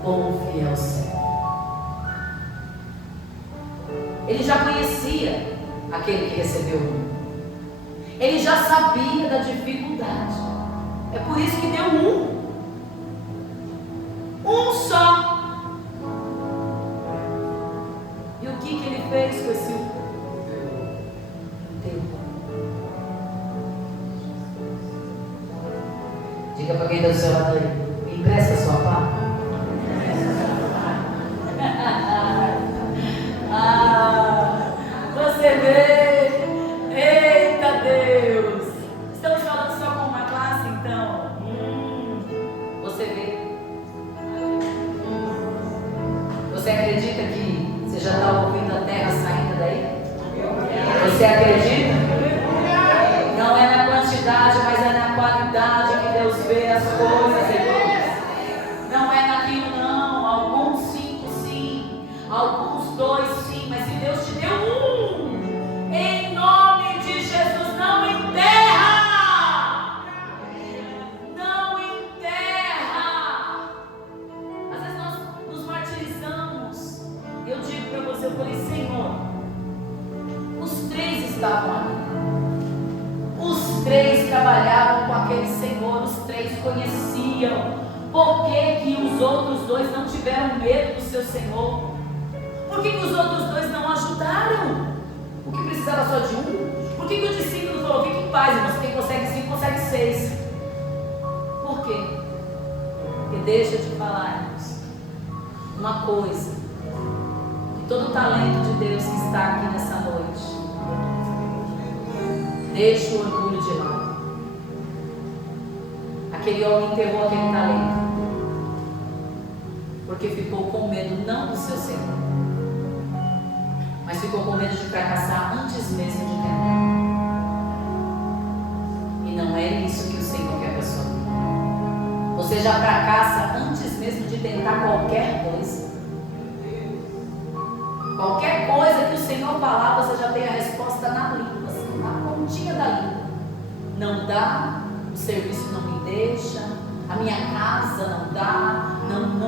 bom, fiel servo. Ele já conhecia aquele que recebeu. Ele já sabia da dificuldade. É por isso que deu um só. E o que ele fez com esse enterrou? Diga para quem está do seu lado aí: me empresta a sua pá. Você vê, eita Deus, estamos falando só com uma classe então. Você vê, você acredita que você já está ouvindo a terra saindo daí? Você acredita? Não é na quantidade, mas é na qualidade que Deus vê as coisas, irmãos. Não é naquilo não, alguns 5 sim, alguns 2 sim, mas se Deus te deu em nome de Jesus, não enterra! Não enterra! Às vezes nós nos martirizamos. Eu digo para você, eu falei: Senhor, os 3 estavam ali. Os 3 trabalhavam com aquele Senhor, os 3 conheciam. Por que os outros 2 não tiveram medo do seu Senhor? Por que os outros 2 não ajudaram? O que precisava só de um? Por que o discípulo falou: fique em paz, irmãos, quem consegue 5, consegue 6? Por quê? Porque deixa eu te falar, irmãos, uma coisa, que todo o talento de Deus que está aqui nessa noite, deixa o orgulho de lado. Aquele homem enterrou aquele talento porque ficou com medo não do seu Senhor, mas ficou com medo de fracassar antes mesmo de tentar. E não é isso que o Senhor quer para a sua vida. Você já fracassa antes mesmo de tentar qualquer coisa. Qualquer coisa que o Senhor falar, você já tem a resposta na língua, assim, na pontinha da língua. Não dá, o serviço não me deixa, a minha casa não dá, não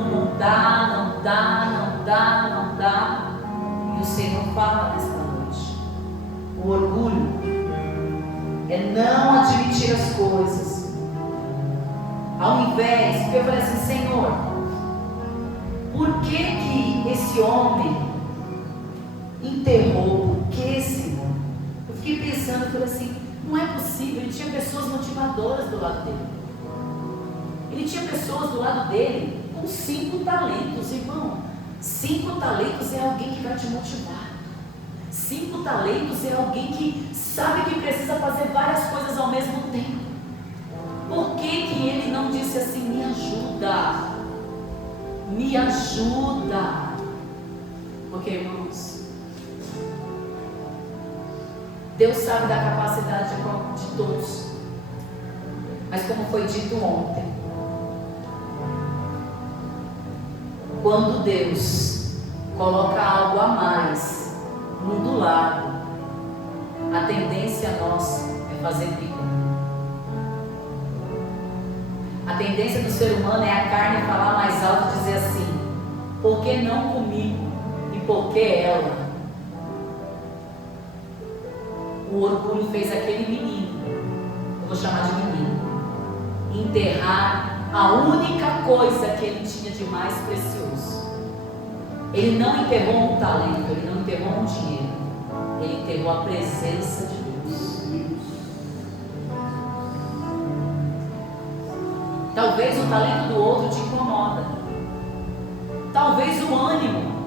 dá. E o Senhor fala nesta noite: o orgulho é não admitir as coisas. Ao invés, porque eu falei assim: Senhor, por que esse homem enterrou? Por que, Senhor? Eu fiquei pensando, eu falei assim: não é possível. Ele tinha pessoas motivadoras do lado dele. Ele tinha pessoas do lado dele com 5 talentos, irmão. 5 talentos é alguém que vai te motivar. 5 talentos é alguém que sabe que precisa fazer várias coisas ao mesmo tempo. Por que ele não disse assim: me ajuda? Me ajuda. Porque, irmãos, Deus sabe da capacidade de todos. Mas como foi dito ontem, quando Deus coloca algo a mais do lado, a tendência nossa é fazer bico. A tendência do ser humano é a carne falar mais alto e dizer assim: por que não comigo? E por que ela? O orgulho fez aquele menino, eu vou chamar de menino, enterrar a única coisa que ele tinha de mais precioso. Ele não enterrou um talento, ele não enterrou um dinheiro, ele enterrou a presença de Deus. Talvez o talento do outro te incomoda. Talvez o ânimo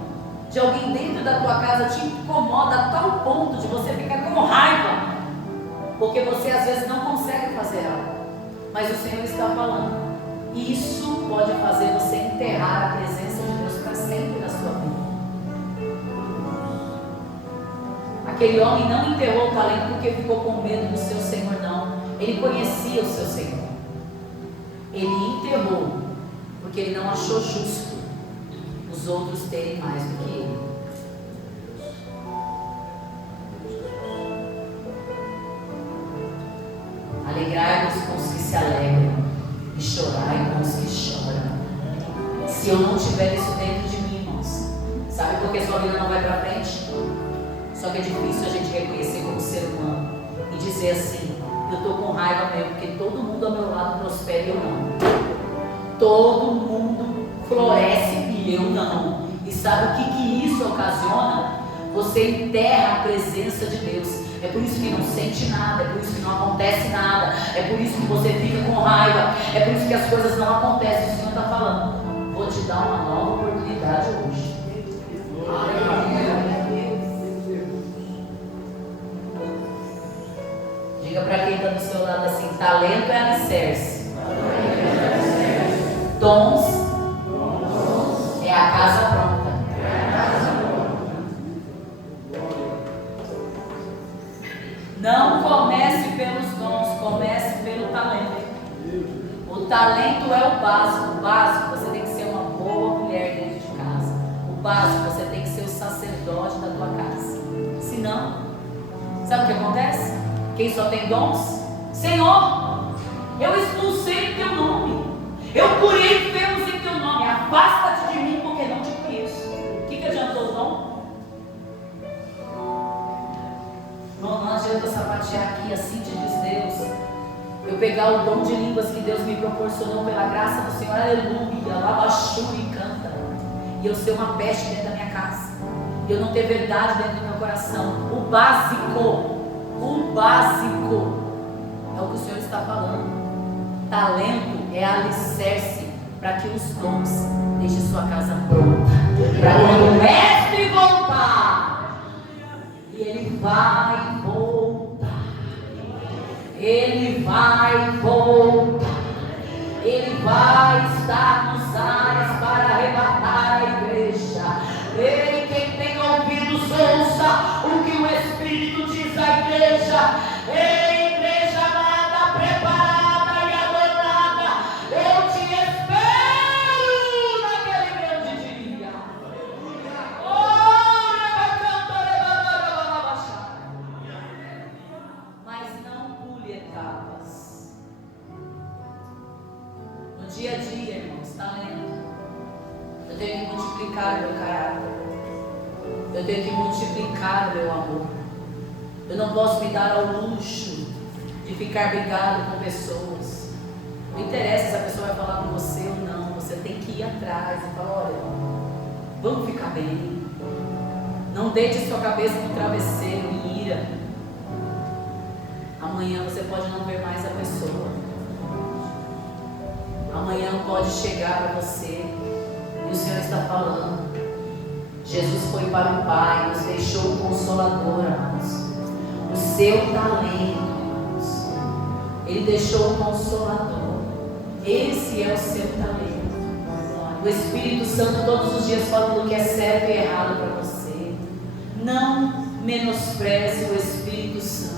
de alguém dentro da tua casa te incomoda a tal ponto de você ficar com raiva, porque você às vezes não consegue fazer algo. Mas o Senhor está falando: isso pode fazer você enterrar a presença de Deus para sempre na sua vida. Aquele homem não enterrou o talento porque ficou com medo do seu Senhor, não. Ele conhecia o seu Senhor. Ele enterrou porque ele não achou justo os outros terem mais do que ele. Alegrai-vos com os que se alegram e chorai com os que choram. Se eu não tiver isso dentro de mim, irmãos, sabe por que sua vida não vai para frente? Só que é difícil a gente reconhecer como ser humano e dizer assim: Eu estou com raiva mesmo, porque todo mundo ao meu lado prospera e eu não. Todo mundo floresce e eu não. E sabe o que isso ocasiona? Você enterra a presença de Deus. É por isso que não sente nada, é por isso que não acontece nada, é por isso que você fica com raiva, é por isso que as coisas não acontecem. O Senhor está falando, vou te dar uma nova oportunidade hoje. Diga para quem está do seu lado assim: talento é alicerce, dons é a casa pronta. Não comece pelos dons, comece pelo talento. O talento é o básico. O básico, você tem que ser uma boa mulher dentro de casa. O básico, você tem que ser o sacerdote da tua casa. Senão, sabe o que acontece? Quem só tem dons? Senhor, eu expulsei em teu nome. Eu curei enfermos em teu nome. Afasta-te de mim, porque não te conheço. O que adiantou o dom? Não adianta sapatear aqui, assim te diz Deus. Eu pegar o dom de línguas que Deus me proporcionou pela graça do Senhor, aleluia, labachura e canta, e eu ser uma peste dentro da minha casa, e eu não ter verdade dentro do meu coração. O básico é o que o Senhor está falando. Talento é alicerce para que os dons deixem sua casa pronta, para quando o mestre voltar, e ele vai voltar, ele vai voltar, ele vai estar nos ares para arrebatar a igreja. Ei, quem tem ouvidos, ouça o que o Espírito diz à igreja. Ei, igreja amada, preparada e adorada, eu te espero naquele grande dia. Mas não pule etapas. No dia a dia, irmãos, talento. Eu tenho que multiplicar o meu caráter. Eu tenho que multiplicar o meu amor. Eu não posso me dar ao luxo de ficar brigado com pessoas. Não interessa se a pessoa vai falar com você ou não. Você tem que ir atrás e falar: olha, vamos ficar bem. Não deite sua cabeça no travesseiro em ira. Amanhã você pode não ver mais a pessoa. Amanhã pode chegar para você e o Senhor está falando. Jesus foi para o Pai, nos deixou o Consolador, amados. O seu talento, amados. Ele deixou o Consolador. Esse é o seu talento. O Espírito Santo todos os dias falando o que é certo e errado para você. Não menospreze o Espírito Santo.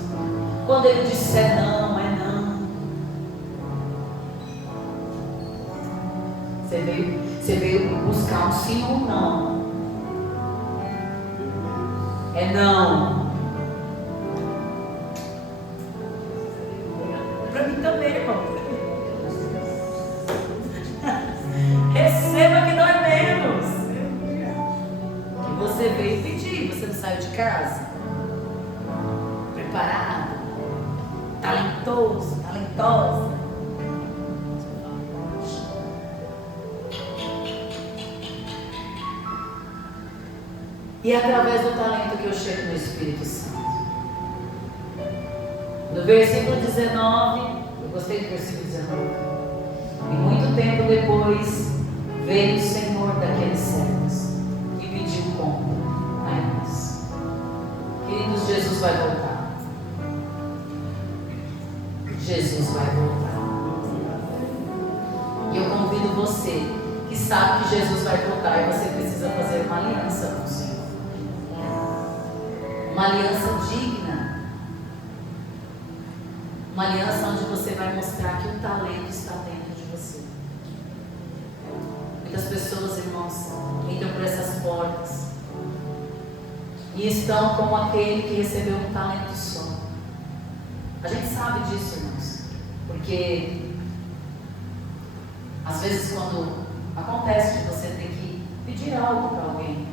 Quando ele disser não, é não. Você veio buscar um sim ou um não. É não. Para mim também, irmão. Receba que dói menos. E você veio pedir, você não saiu de casa preparado, talentoso, talentosa. E é através do talento que eu chego no Espírito Santo. No versículo 19, eu gostei do versículo 19. E muito tempo depois veio o Senhor daqueles servos e pediu conta a eles. Queridos, Jesus vai voltar. Jesus vai voltar. E eu convido você que sabe que Jesus vai voltar e você precisa fazer uma aliança com o Senhor. Uma aliança digna. Uma aliança onde você vai mostrar que o talento está dentro de você. Muitas pessoas, irmãos, entram por essas portas e estão como aquele que recebeu um talento só. A gente sabe disso, irmãos, porque às vezes quando acontece de você ter que pedir algo para alguém,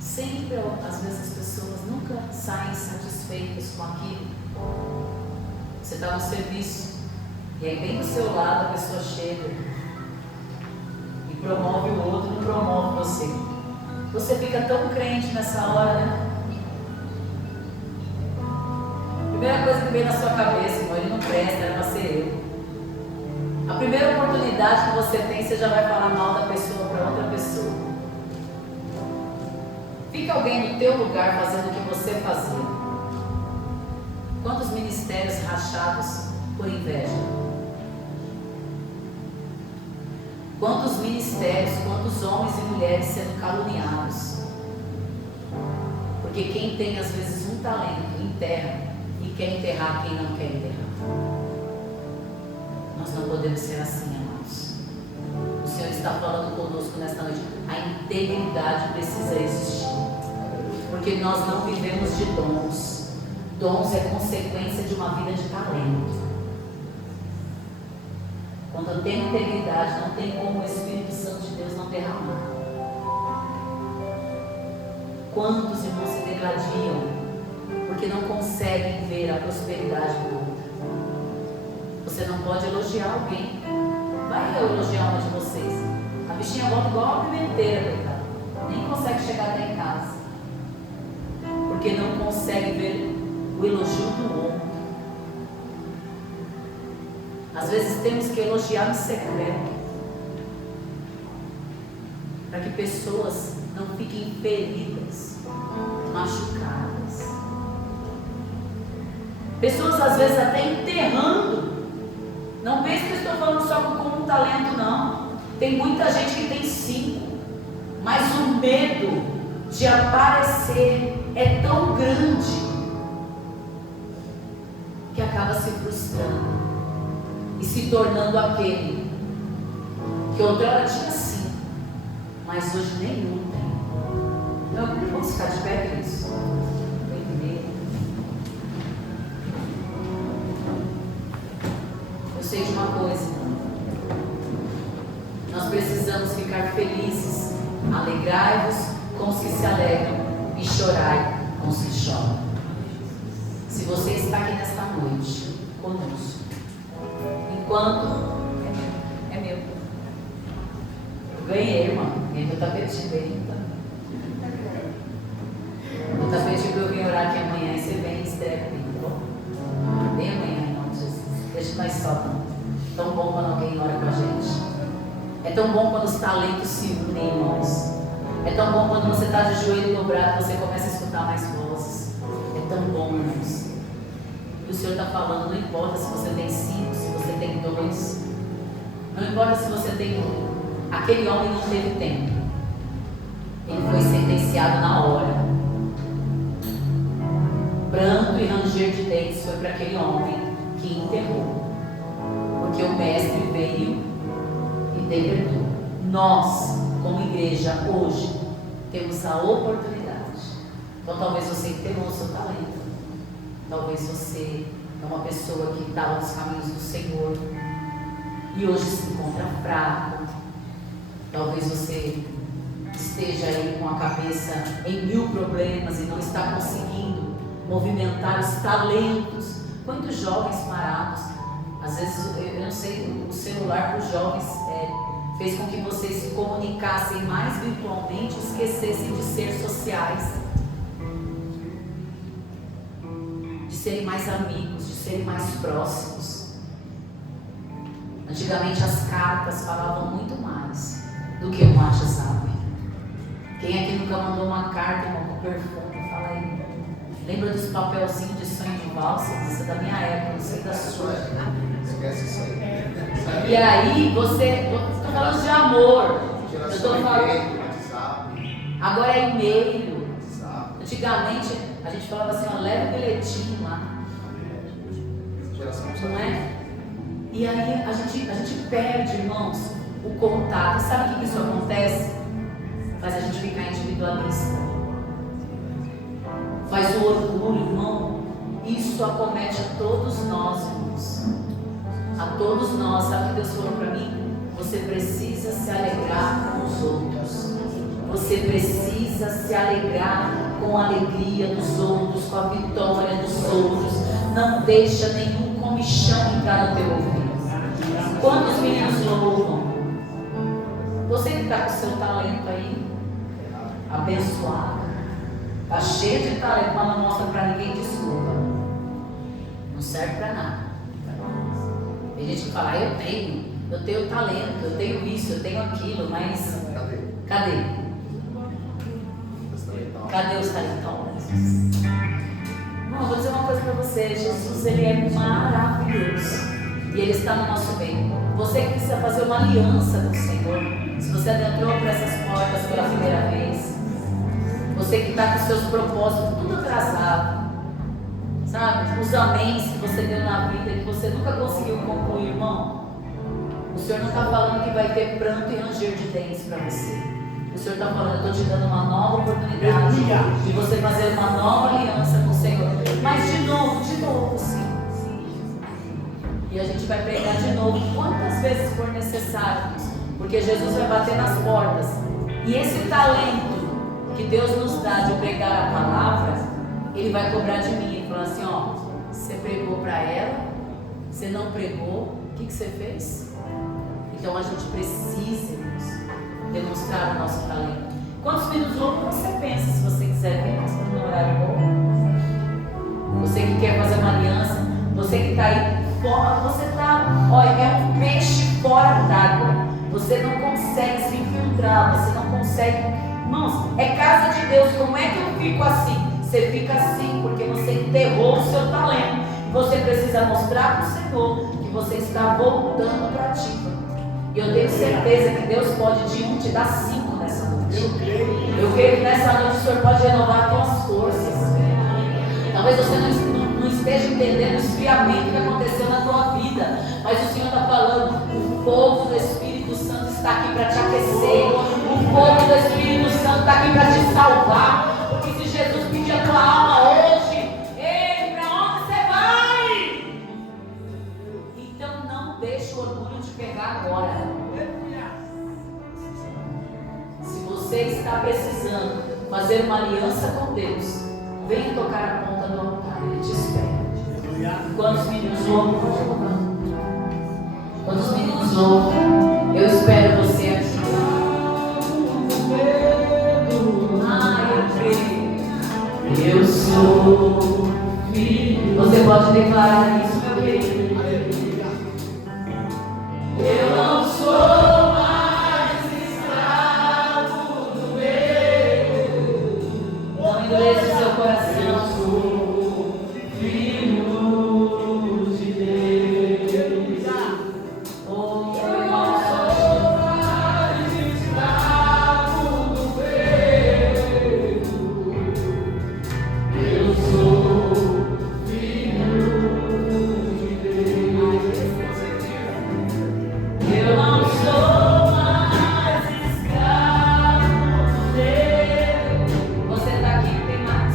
sempre, às vezes as pessoas nunca saem satisfeitas com aquilo, Você está no serviço e aí bem do seu lado a pessoa chega e promove o outro, não promove você. Você fica tão crente nessa hora, né? Primeira coisa que vem na sua cabeça, irmão, ele não presta, era para ser eu. A primeira oportunidade que você tem, você já vai falar mal da pessoa para outra pessoa. Fica alguém no teu lugar fazendo o que você fazia. Quantos ministérios rachados por inveja? Quantos ministérios, quantos homens e mulheres sendo caluniados? Porque quem tem às vezes um talento, enterra e quer enterrar quem não quer enterrar. Nós não podemos ser assim, amados. O Senhor está falando conosco nesta noite. A integridade precisa existir. Porque nós não vivemos de dons. Dons é consequência de uma vida de talento. Quando eu tenho integridade, não tem como o Espírito Santo de Deus não derramar. Quantos irmãos se degladiam porque não conseguem ver a prosperidade do outro? Você não pode elogiar alguém. Vai eu elogiar uma de vocês. A bichinha volta igual a pimenteira, coitada. Nem consegue chegar até em casa. Porque não consegue ver o elogio do outro. Às vezes temos que elogiar no secreto, para que pessoas não fiquem feridas, machucadas. Pessoas às vezes até enterrando. Não pense que eu estou falando só com um talento, não. Tem muita gente que tem 5, mas o medo de aparecer é tão grande que acaba se frustrando e se tornando aquele que outrora tinha 5, mas hoje nenhum tem. Então, vamos ficar de pé, queridos? Eu sei de uma coisa: nós precisamos ficar felizes. Alegrai-vos com os que se alegram e chorai com os que choram. Se você está aqui nesta noite conosco, enquanto é meu, eu ganhei, irmão, ganhei meu tapetinho bem, tá? O tapetinho que eu vim orar aqui amanhã, e você vem e estreia comigo, tá bom? Vem amanhã, em nome de Jesus. Deixa nós só, tá? Tão bom quando alguém ora com a gente. É tão bom quando os talentos se unem, irmãos. É tão bom quando você está de joelho dobrado e você começa a escutar mais vozes. É tão bom, irmãos. E o Senhor está falando, não importa se você tem 5, se você tem 2. Não importa se você tem 1. Aquele homem não teve tempo. Ele foi sentenciado na hora. Pranto e ranger de dentes foi para aquele homem que enterrou. Porque o mestre veio e decretou. Nós, como igreja, hoje, temos a oportunidade. Então talvez você enterrou o seu talento. Talvez você é uma pessoa que estava nos caminhos do Senhor e hoje se encontra fraco. Talvez você esteja aí com a cabeça em 1000 problemas e não está conseguindo movimentar os talentos. Quantos jovens parados? Às vezes, eu não sei, o celular para os jovens fez com que vocês se comunicassem mais virtualmente e esquecessem de ser sociais, de serem mais amigos, de serem mais próximos. Antigamente as cartas falavam muito mais do que um WhatsApp. Quem aqui nunca mandou uma carta, irmão, com perfume? Fala aí. Lembra dos papelzinhos de sonho de valsa? Isso é da minha época, não sei da sua. Esquece isso aí. E aí você, eu estou falando de amor. Eu estou falando. Agora é e-mail. Antigamente a gente falava assim, ó, leva o bilhetinho lá. Não é? E aí a gente perde, irmãos, o contato. Sabe o que isso acontece? Faz a gente ficar individualista. Faz o orgulho, irmão. Isso acomete a todos nós, irmãos. A todos nós. Sabe o que Deus falou para mim? Você precisa se alegrar com os outros. Você precisa se alegrar com a alegria dos outros, com a vitória dos outros. não deixa nenhum comichão entrar no teu ouvido. Quando os meninos louvam, você que está com o seu talento aí, abençoado, está cheio de talento, mas não mostra para ninguém, desculpa, não serve para nada. Tem gente que fala, eu tenho talento, eu tenho isso, eu tenho aquilo, mas cadê? Cadê os talentosos? Não, vou dizer uma coisa para você, Jesus, ele é maravilhoso e ele está no nosso meio. Você que precisa fazer uma aliança com o Senhor, se você adentrou por essas portas pela primeira vez, você que está com seus propósitos tudo atrasado, sabe, os améns que você deu na vida que você nunca conseguiu concluir, irmão, o Senhor não está falando que vai ter pranto e ranger de dentes para você. O Senhor está falando, eu estou te dando uma nova oportunidade de você fazer uma nova aliança com o Senhor. Mas de novo, sim. E a gente vai pregar de novo quantas vezes for necessário, porque Jesus vai bater nas portas. E esse talento que Deus nos dá de pregar a palavra, Ele vai cobrar de mim. Ele fala assim, ó, você pregou para ela, você não pregou, o que você fez? Então a gente precisa demonstrar o nosso talento. Quantos minutos loucos você pensa, se você quiser vir no horário bom? Você que quer fazer uma aliança, você que está aí fora, você está, olha, é um peixe fora d'água. Você não consegue se infiltrar, você não consegue. Irmãos, é casa de Deus. Como é que eu fico assim? Você fica assim porque você enterrou o seu talento. Você precisa mostrar para o Senhor que você está voltando para a ativa. E eu tenho certeza que Deus pode de um te dar 5 nessa noite. Eu creio que nessa noite o Senhor pode renovar as tuas forças. Talvez você não esteja entendendo o esfriamento que aconteceu na tua vida, mas o Senhor está falando, o fogo do Espírito Santo está aqui para te aquecer. O fogo do Espírito Santo está aqui para te salvar. Porque se Jesus pedir a tua alma hoje, ei, para onde você vai? Então não deixe o orgulho te pegar agora. Se você está precisando fazer uma aliança com Deus, venha tocar a ponta do altar, Ele te espera. Quando os meninos louvam, eu espero você aqui. Eu sou filho. Você pode declarar isso, meu querido. Eu não sou mais escravo do medo. Não endureça o seu coração. Sou filho de Deus. Oh, eu não sou mais escravo do medo. Eu sou filho de Deus. Eu não sou mais escravo dele. Você está aqui, tem mais.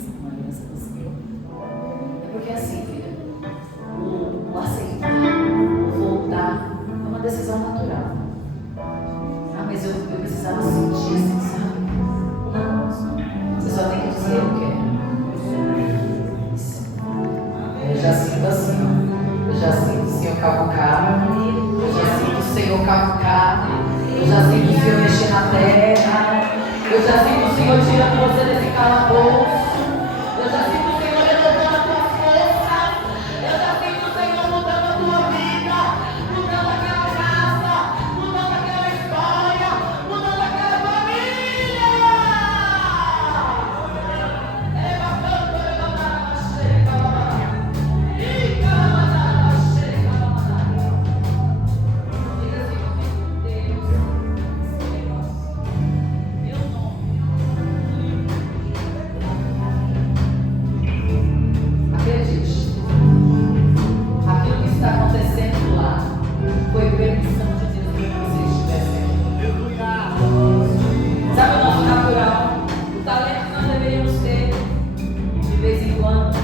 uma aliança do Senhor. É porque assim, filha, o aceitar, o voltar, é uma decisão natural. Ah, mas eu precisava sentir assim, sabe? Não. Você só tem que dizer eu quero. Eu já sinto assim, ó. Eu já sinto o Senhor cavucar. Eu já sinto o Senhor cavucar. Eu já sinto o Senhor mexer na terra. Eu já sinto o Senhor tirando você desse calabouço. Eu já sinto o Senhor renovando a tua força. Eu já sinto o Senhor mudando a tua vida. Mudando aquela casa. Mudando aquela história. Mudando aquela família. É bacana, é bacana, chega, e calma, chega, diga assim, Deus, meu nome. Acredite, aquilo que está acontecendo lá foi permissão de Deus para que você estivesse aqui. Sabe o nosso natural? O talento que nós deveríamos ter, de vez em quando,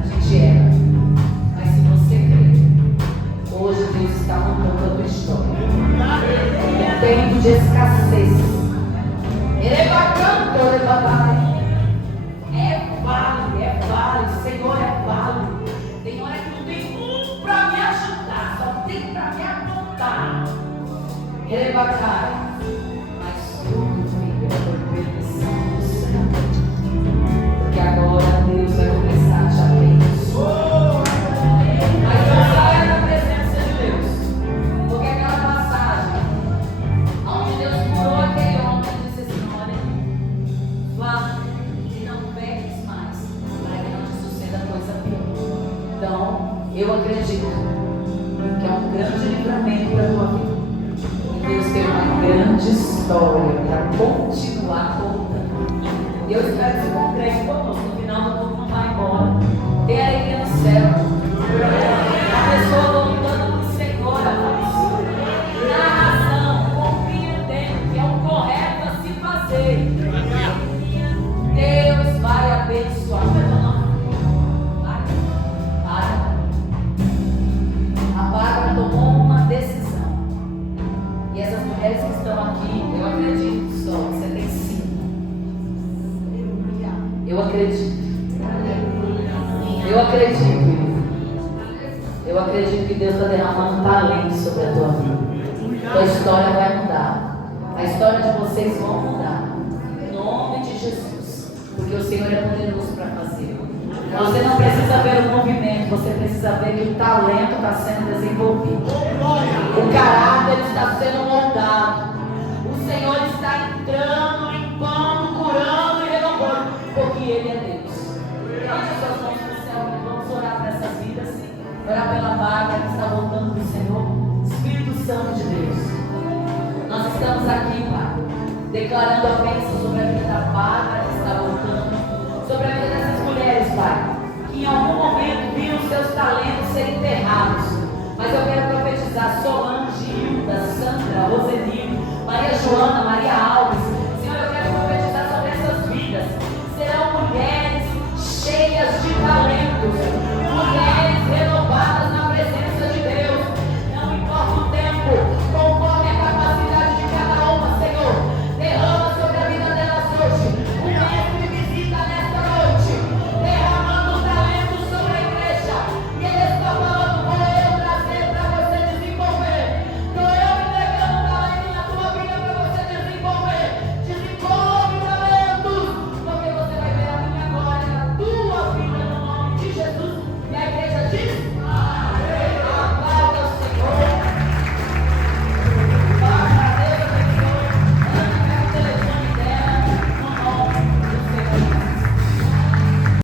a gente erra. Mas se você crer, hoje Deus está mudando a tua história. Um tempo de escassez. Ele é bacana, ele é bacana. É vale, Senhor é vale. Tem hora que não tem para me ajudar, só tem para me apontar. Ele é bacana, mas tudo fica por permissão do Senhor. Porque agora Deus vai começar a te abençoar. Mas não saia da presença de Deus. Porque aquela passagem, onde Deus curou aquele homem e disse assim: olha, vá e não peques mais, para que não te suceda coisa pior. Então, eu acredito que é um grande livramento para a tua vida. E Deus tem uma grande história para continuar contando. E eu espero que você concrete conosco. No final do mundo não vai embora. Tem alegria no céu. A pessoa voltando para o Senhor, na razão, compreendendo que é o correto a se fazer. Deus vai abençoar. Não é teu nome? Para. A Bárbara tomou uma decisão. E essas mulheres que estão aqui, eu acredito só, você tem 5. Eu acredito. Eu acredito. Eu acredito que Deus está derramando talento sobre a tua vida. Tua história vai mudar. A história de vocês vão mudar. Em nome de Jesus. Porque o Senhor é poderoso para fazer. Você não precisa ver o movimento, você precisa ver que o talento está sendo desenvolvido. O caráter está sendo moldado. O Senhor está entrando, limpando, curando e renovando. Porque Ele é Deus. Levante suas mãos para o céu e vamos orar para essas vidas. Orar pela Bárbara que está voltando para o Senhor. Espírito Santo de Deus. Nós estamos aqui, Pai, declarando a bênção sobre a vida da Bárbara.